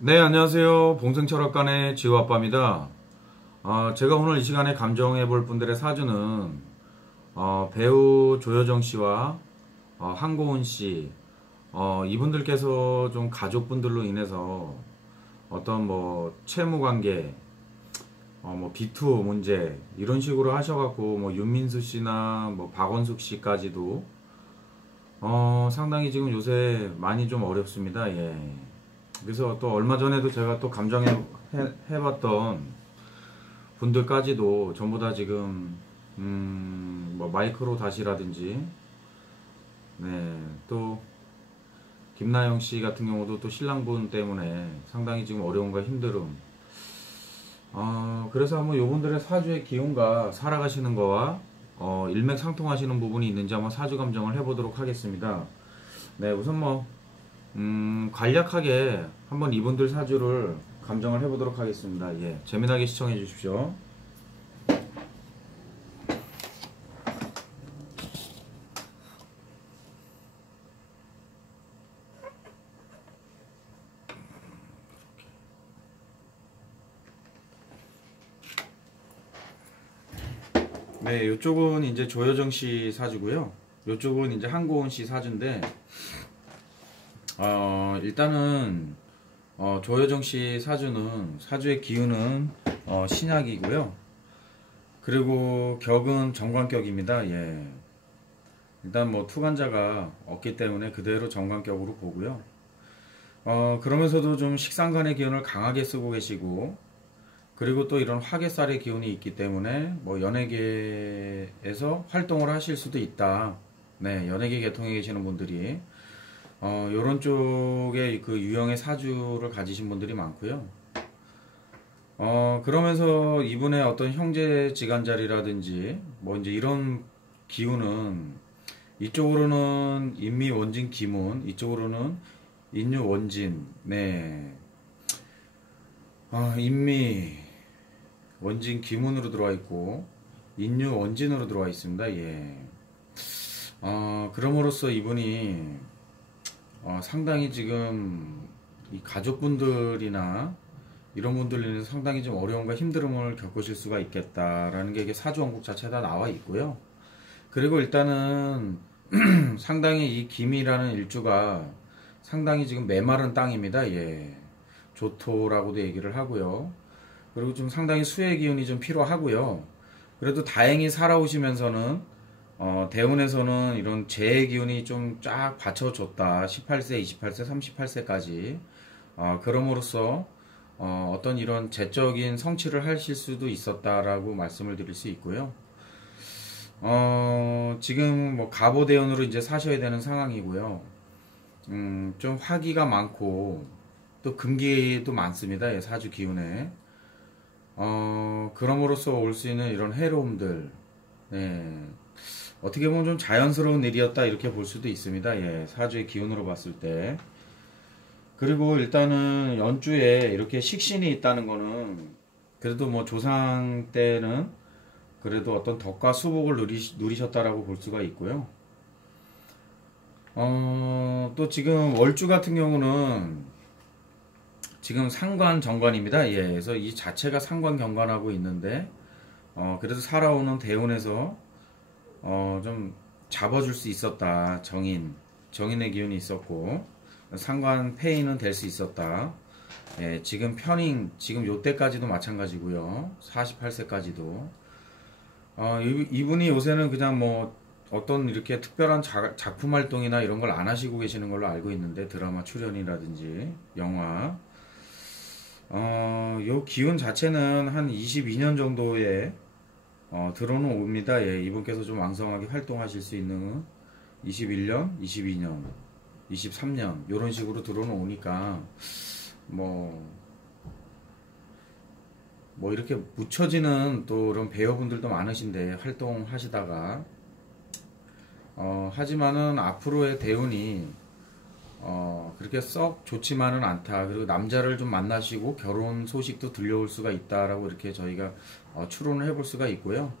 네, 안녕하세요. 봉생철학관의 지우아빠입니다. 어, 제가 오늘 이 시간에 감정해 볼 분들의 사주는 어, 배우 조여정 씨와 어, 한고은 씨 어, 이분들께서 좀 가족분들로 인해서 어떤 뭐 채무 관계 어, 뭐 비투 문제 이런 식으로 하셔갖고 뭐 윤민수 씨나 뭐 박원숙 씨까지도 어, 상당히 지금 요새 많이 좀 어렵습니다. 예. 그래서 또 얼마 전에도 제가 또 감정해 해, 해봤던 분들까지도 전부 다 지금 음, 뭐 마이크로 다시라든지 네, 또 김나영 씨 같은 경우도 또 신랑분 때문에 상당히 지금 어려움과 힘듦. 어, 그래서 한번 요분들의 사주의 기운과 살아가시는 거와 어, 일맥상통하시는 부분이 있는지 한번 사주 감정을 해보도록 하겠습니다. 네, 우선 뭐 음, 간략하게 한번 이분들 사주를 감정을 해보도록 하겠습니다. 예, 재미나게 시청해 주십시오. 네, 이쪽은 이제 조여정 씨 사주고요. 이쪽은 이제 한고은 씨 사주인데, 어, 일단은 어, 조여정 씨 사주는 사주의 기운은 어, 신약이고요. 그리고 격은 정관격입니다. 예. 일단 뭐 투간자가 없기 때문에 그대로 정관격으로 보고요. 어, 그러면서도 좀 식상간의 기운을 강하게 쓰고 계시고 그리고 또 이런 화개살의 기운이 있기 때문에 뭐 연예계에서 활동을 하실 수도 있다. 네, 연예계 계통에 계시는 분들이 어, 요런 쪽에 그 유형의 사주를 가지신 분들이 많고요. 어, 그러면서 이분의 어떤 형제 지간자리라든지 뭐 이제 이런 기운은 이쪽으로는 인미 원진 기문, 이쪽으로는 인유 원진, 네. 아, 인미 원진 기문으로 들어와 있고 인유 원진으로 들어와 있습니다. 예. 어, 그럼으로써 이분이 어, 상당히 지금 이 가족분들이나 이런 분들은 상당히 좀 어려움과 힘듦을 겪으실 수가 있겠다라는 게 이게 사주원국 자체가 나와 있고요. 그리고 일단은 상당히 이 김이라는 일주가 상당히 지금 메마른 땅입니다. 예. 조토라고도 얘기를 하고요. 그리고 좀 상당히 수의 기운이 좀 필요하고요. 그래도 다행히 살아오시면서는 어, 대운에서는 이런 재의 기운이 좀 쫙 받쳐줬다. 18세, 28세, 38세까지. 어, 그럼으로써 어, 어떤 이런 재적인 성취를 하실 수도 있었다라고 말씀을 드릴 수 있고요. 어, 지금 뭐 가보 대운으로 이제 사셔야 되는 상황이고요. 음, 좀 화기가 많고 또 금기도 많습니다. 예, 사주 기운에. 어, 그럼으로써 올 수 있는 이런 해로움들. 네. 어떻게 보면 좀 자연스러운 일이었다 이렇게 볼 수도 있습니다. 예, 사주의 기운으로 봤을 때. 그리고 일단은 연주에 이렇게 식신이 있다는 거는 그래도 뭐 조상 때는 그래도 어떤 덕과 수복을 누리, 누리셨다라고 볼 수가 있고요. 어, 또 지금 월주 같은 경우는 지금 상관 정관입니다. 예, 그래서 이 자체가 상관 경관하고 있는데 어, 그래서 살아오는 대운에서 어, 좀 잡아줄 수 있었다. 정인. 정인의 기운이 있었고, 상관 페인은 될수 있었다. 예, 지금 편인, 지금 요때까지도 마찬가지고요 48세까지도. 어, 이, 분이 요새는 그냥 뭐, 어떤 이렇게 특별한 자, 작품 활동이나 이런 걸 안 하시고 계시는 걸로 알고 있는데, 드라마 출연이라든지, 영화. 어, 요 기운 자체는 한 22년 정도의 어, 들어는 옵니다. 예, 이분께서 좀 왕성하게 활동하실 수 있는 21년, 22년, 23년 이런 식으로 들어는 오니까 뭐, 뭐 이렇게 묻혀지는 또 그런 배우분들도 많으신데 활동하시다가 어, 하지만은 앞으로의 대운이 어, 그렇게 썩 좋지만은 않다. 그리고 남자를 좀 만나시고 결혼 소식도 들려올 수가 있다라고 이렇게 저희가 어, 추론을 해볼 수가 있고요.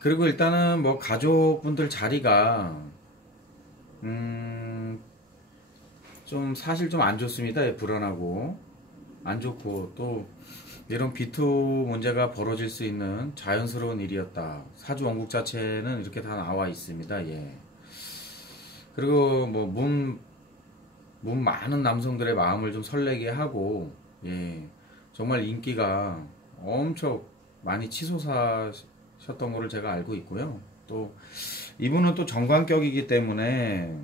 그리고 일단은 뭐 가족분들 자리가 음, 좀 사실 좀 안 좋습니다. 예, 불안하고 안 좋고 또 이런 비투 문제가 벌어질 수 있는 자연스러운 일이었다. 사주 원국 자체는 이렇게 다 나와 있습니다. 예. 그리고 뭐 몸, 몸 많은 남성들의 마음을 좀 설레게 하고, 예. 정말 인기가 엄청 많이 치솟아셨던 거를 제가 알고 있고요. 또 이분은 또 정관격이기 때문에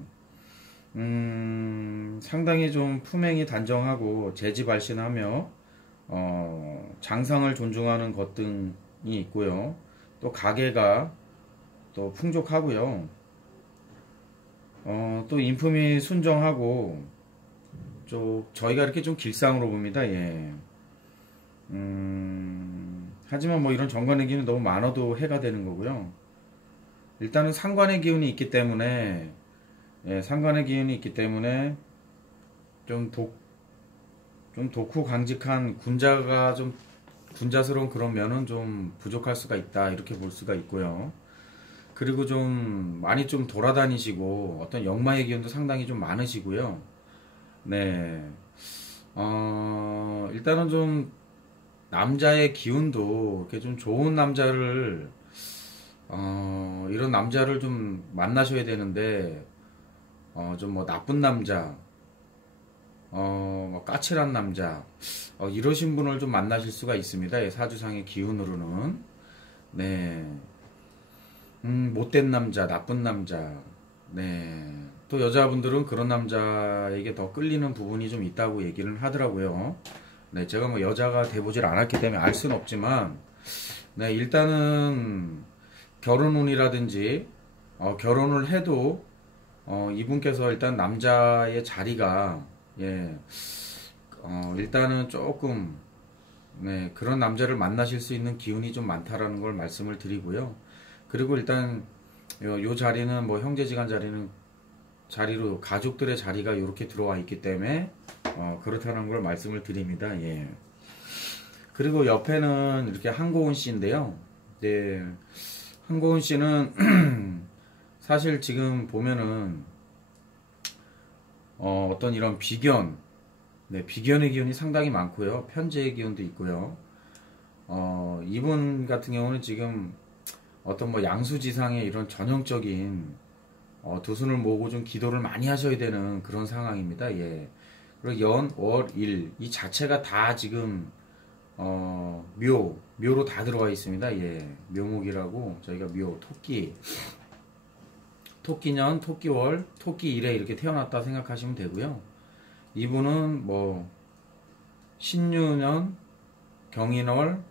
음, 상당히 좀 품행이 단정하고 재지 발신하며 어, 장상을 존중하는 것 등이 있고요. 또 가게가 또 풍족하고요. 어, 또 인품이 순정하고 좀 저희가 이렇게 좀 길상으로 봅니다. 예. 음, 하지만 뭐 이런 정관의 기운이 너무 많아도 해가 되는 거고요. 일단은 상관의 기운이 있기 때문에 예, 상관의 기운이 있기 때문에 좀 독, 좀 독후 강직한 군자가 좀 군자스러운 그런 면은 좀 부족할 수가 있다 이렇게 볼 수가 있고요. 그리고 좀 많이 좀 돌아다니시고 어떤 역마의 기운도 상당히 좀 많으시고요. 네. 어, 일단은 좀 남자의 기운도 이렇게 좀 좋은 남자를 어, 이런 남자를 좀 만나셔야 되는데 어, 좀 뭐 나쁜 남자 어, 뭐 까칠한 남자 어, 이러신 분을 좀 만나실 수가 있습니다. 사주상의 기운으로는 네. 음, 못된 남자, 나쁜 남자. 네. 또 여자분들은 그런 남자에게 더 끌리는 부분이 좀 있다고 얘기를 하더라고요. 네, 제가 뭐 여자가 돼보질 않았기 때문에 알 수는 없지만, 네, 일단은 결혼운이라든지, 어, 결혼을 해도, 어, 이분께서 일단 남자의 자리가, 예, 어, 일단은 조금, 네, 그런 남자를 만나실 수 있는 기운이 좀 많다라는 걸 말씀을 드리고요. 그리고 일단, 요, 요 자리는 뭐 형제지간 자리는 자리로 가족들의 자리가 이렇게 들어와 있기 때문에 어, 그렇다는 걸 말씀을 드립니다. 예. 그리고 옆에는 이렇게 한고은 씨인데요. 네. 한고은 씨는 사실 지금 보면은 어, 어떤 이런 비견, 네, 비견의 기운이 상당히 많고요. 편제의 기운도 있고요. 어, 이분 같은 경우는 지금 어떤 뭐 양수지상의 이런 전형적인 어, 두 손을 모으고 좀 기도를 많이 하셔야 되는 그런 상황입니다. 예. 그리고 연, 월, 일, 이 자체가 다 지금, 어, 묘, 묘로 다 들어가 있습니다. 예. 묘목이라고 저희가 묘, 토끼, 토끼년, 토끼월, 토끼일에 이렇게 태어났다 생각하시면 되고요. 이분은 뭐, 신유년, 경인월,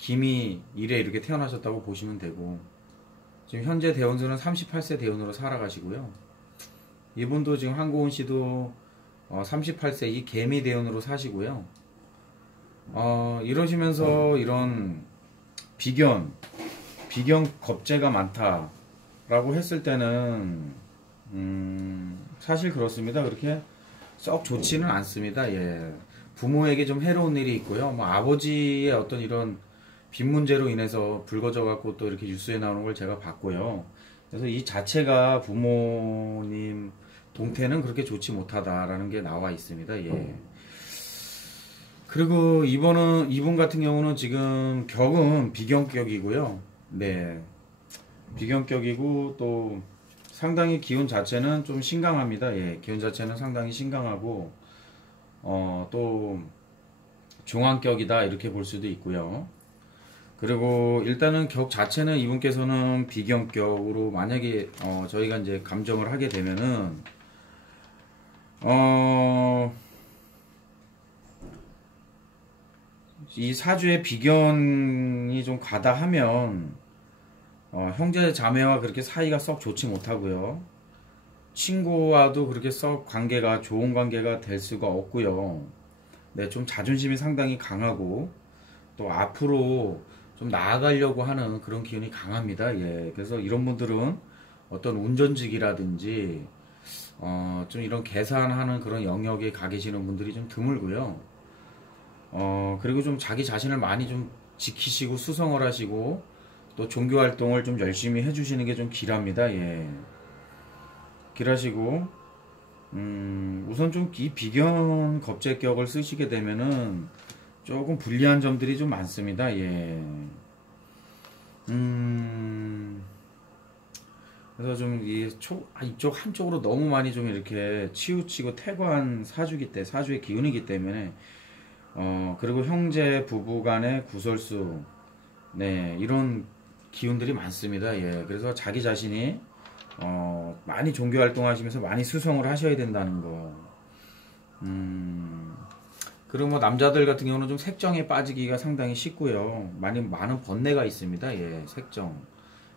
기미일에 이렇게 태어나셨다고 보시면 되고, 지금 현재 대원수는 38세 대원으로 살아가시고요. 이분도 지금 한고은 씨도 어, 38세 이 개미 대원으로 사시고요. 어, 이러시면서 이런 비견, 비견 겁재가 많다라고 했을 때는 음, 사실 그렇습니다. 그렇게 썩 좋지는 않습니다. 예. 부모에게 좀 해로운 일이 있고요. 뭐 아버지의 어떤 이런 빚 문제로 인해서 불거져 갖고 또 이렇게 뉴스에 나오는 걸 제가 봤고요. 그래서 이 자체가 부모님 동태는 그렇게 좋지 못하다라는 게 나와 있습니다. 예. 그리고 이번은 이분 같은 경우는 지금 격은 비경격이고요. 네. 비경격이고 또 상당히 기운 자체는 좀 신강합니다. 예. 기운 자체는 상당히 신강하고 어 또 중앙격이다 이렇게 볼 수도 있고요. 그리고 일단은 격 자체는 이분께서는 비경격으로 만약에 어 저희가 이제 감정을 하게 되면은 어, 이 사주의 비견이 좀 가다 하면 어, 형제 자매와 그렇게 사이가 썩 좋지 못하고요. 친구와도 그렇게 썩 관계가 좋은 관계가 될 수가 없고요. 네, 좀 자존심이 상당히 강하고 또 앞으로 좀 나아가려고 하는 그런 기운이 강합니다. 예. 그래서 이런 분들은 어떤 운전직이라든지 어, 좀 이런 계산하는 그런 영역에 가 계시는 분들이 좀 드물고요. 어, 그리고 좀 자기 자신을 많이 좀 지키시고 수성을 하시고 또 종교 활동을 좀 열심히 해주시는 게 좀 길합니다. 예. 길하시고 음, 우선 좀 이 비견 겁제격을 쓰시게 되면은 조금 불리한 점들이 좀 많습니다. 예. 음, 그래서 좀이 초, 아, 이쪽 한쪽으로 너무 많이 좀 이렇게 치우치고 태거한 사주기 때, 사주의 기운이기 때문에, 어, 그리고 형제 부부 간의 구설수, 네, 이런 기운들이 많습니다. 예. 그래서 자기 자신이, 어, 많이 종교 활동하시면서 많이 수성을 하셔야 된다는 거. 음, 그리고 뭐 남자들 같은 경우는 좀 색정에 빠지기가 상당히 쉽고요. 많이, 많은 번뇌가 있습니다. 예, 색정.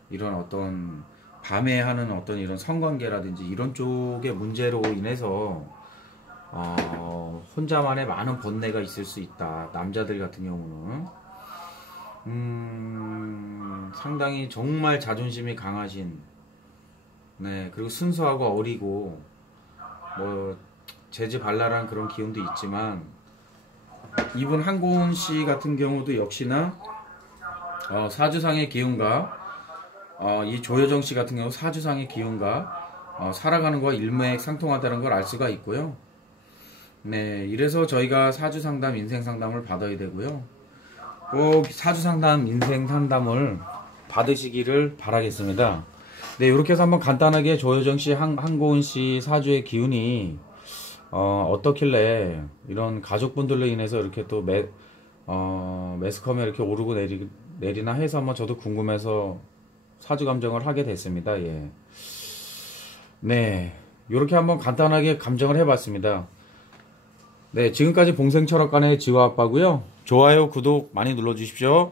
이런 어떤, 밤에 하는 어떤 이런 성관계라든지 이런 쪽의 문제로 인해서 어, 혼자만의 많은 번뇌가 있을 수 있다. 남자들 같은 경우는 음, 상당히 정말 자존심이 강하신 네 그리고 순수하고 어리고 뭐 재즈 발랄한 그런 기운도 있지만 이분 한고은 씨 같은 경우도 역시나 어, 사주상의 기운과 어, 이 조여정 씨 같은 경우 사주상의 기운과 어, 살아가는 거와 일맥 상통하다는 걸 알 수가 있고요. 네, 이래서 저희가 사주 상담, 인생 상담을 받아야 되고요. 꼭 사주 상담, 인생 상담을 받으시기를 바라겠습니다. 네, 이렇게 해서 한번 간단하게 조여정 씨, 한, 한고은 씨 사주의 기운이 어, 어떻길래 이런 가족분들로 인해서 이렇게 또 매, 어, 매스컴에 이렇게 오르고 내리, 내리나 해서 한번 저도 궁금해서 사주 감정을 하게 됐습니다. 예. 네. 이렇게 한번 간단하게 감정을 해봤습니다. 네. 지금까지 봉생철학관의 지화 아빠고요 좋아요, 구독 많이 눌러주십시오.